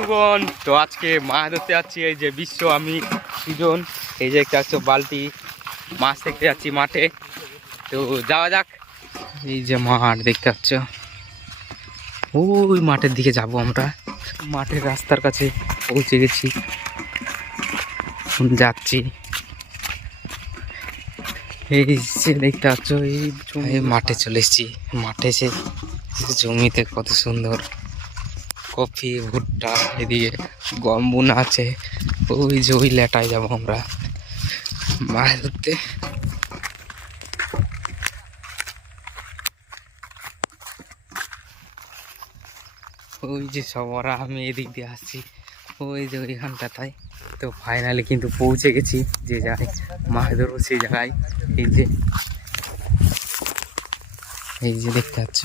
বন্ধুগণ, তো আজকে মাছ ধরতে যাচ্ছি। এই যে বিশ্ব, আমি সুজন, এই যে একটা বালতি মাছ দেখতে যাচ্ছি মাঠে। তো যাওয়া যাক। এই যে মাঠ দেখতে পাচ্ছ, ওই মাঠের দিকে যাব আমরা। মাঠের রাস্তার কাছে পৌঁছে গেছি, যাচ্ছি। এই যে দেখতে পাচ্ছ, এই মাঠে চলে এসেছি। মাঠে এসে জমিতে কত সুন্দর কফি, ভুট্টা, এদিকে গম বোনা আছে। ওই যে ওই লেটায় যাবো আমরা মাছ ধরতে। ওই যে সবরা, আমি এদিক দিয়ে আসছি, ওই যে ওইখানটায়। তো ফাইনালি কিন্তু পৌঁছে গেছি যে জায়গায় মাছ ধরবো, সেই জায়গায়। এই যে দেখতে পাচ্ছ,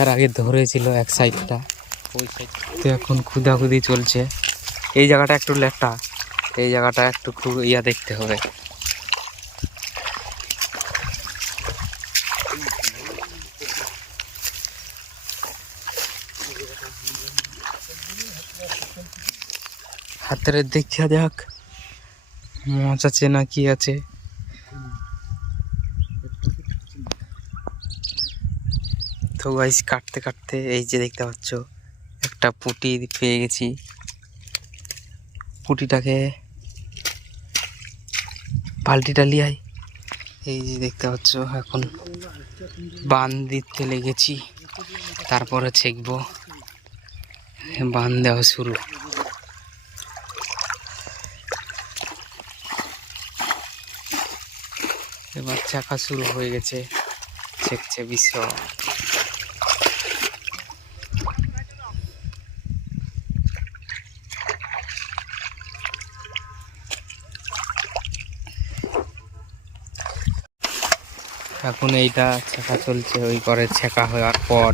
এর আগে ধরেছিল এক সাইডটা, ওই সাইড। তো এখন খুদাখুদি চলছে। এই জায়গাটা একটু লেটা, এই জায়গাটা একটু খুব দেখতে হবে। হাতের দেখা যাক মাছ আছে না কি আছে। তো গাইস, কাটতে কাটতে এই যে দেখতে পাচ্ছ একটা পুঁটি পেয়ে গেছি। পুঁটিটাকে বালতিটা লিয়াই। এই যে দেখতে পাচ্ছ, এখন বান দিতে লেগেছি, তারপরে ছেঁকবো। বান দেওয়া শুরু। এবার চাকা শুরু হয়ে গেছে, ছেঁকছে বিশ্ব। এখন এইটা ছেঁকা চলছে, ওই করে ছেঁকা হওয়ার পর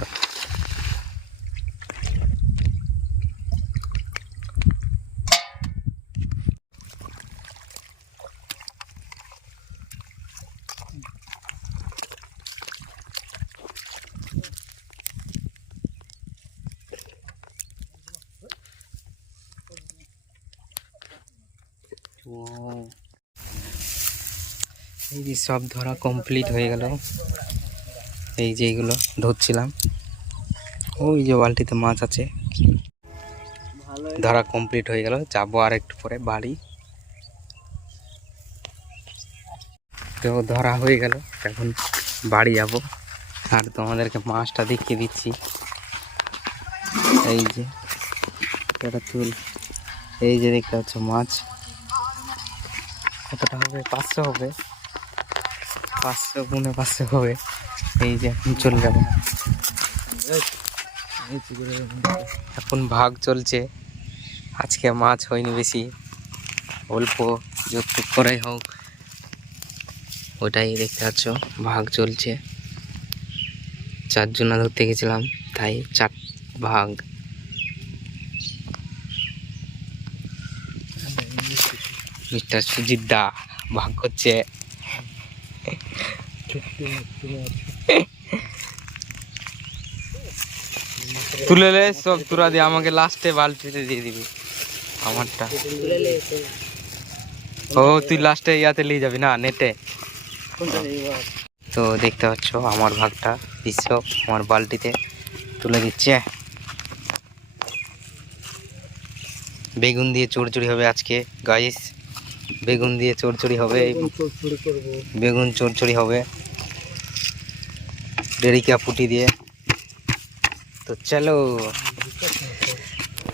এই যে সব ধরা কমপ্লিট হয়ে গেল। এই যে এইগুলো ধরছিলাম, ওই যে বালতিতে মাছ আছে। ধরা কমপ্লিট হয়ে গেল, যাবো আর একটু পরে বাড়ি। তো ধরা হয়ে গেল, এখন বাড়ি যাব। আর তোমাদেরকে মাছটা দেখিয়ে দিচ্ছি। এই যে এটা তুল, এই যে দেখতে পাচ্ছ মাছ। কতটা হবে? 500 হবে, 500 গুণে 500 হবে। এই যে এখন চলে যাবো। এখন ভাগ চলছে। আজকে মাছ হয়নি বেশি, অল্প যতটুক করাই হোক, ওটাই দেখতে পাচ্ছ। ভাগ চলছে, 4 জনা ধরতে গেছিলাম, তাই 4 ভাগ। মিস্টার সুজিত দা ভাগ করছে। তুলে লে সব, তুরা দিয়ে আমাকে লাস্টে বালতিতে দিয়ে দিবি আমারটা। ও তুই লাস্টে ইয়াতে নিয়ে যাবি না, নেটে। তো দেখতে পাচ্ছ আমার ভাগটা বিশ্ব আমার বালতিতে তুলে দিচ্ছে। বেগুন দিয়ে চড়চড়ি হবে আজকে গাইস, বেগুন দিয়ে চড়চড়ি হবে, বেগুন চড়চড়ি হবে ডেরিকা পুটি দিয়ে। তো চলো,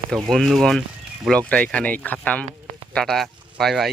তো বন্ধুগণ, ব্লগটা এখানেই খাতাম। Tata, bye bye.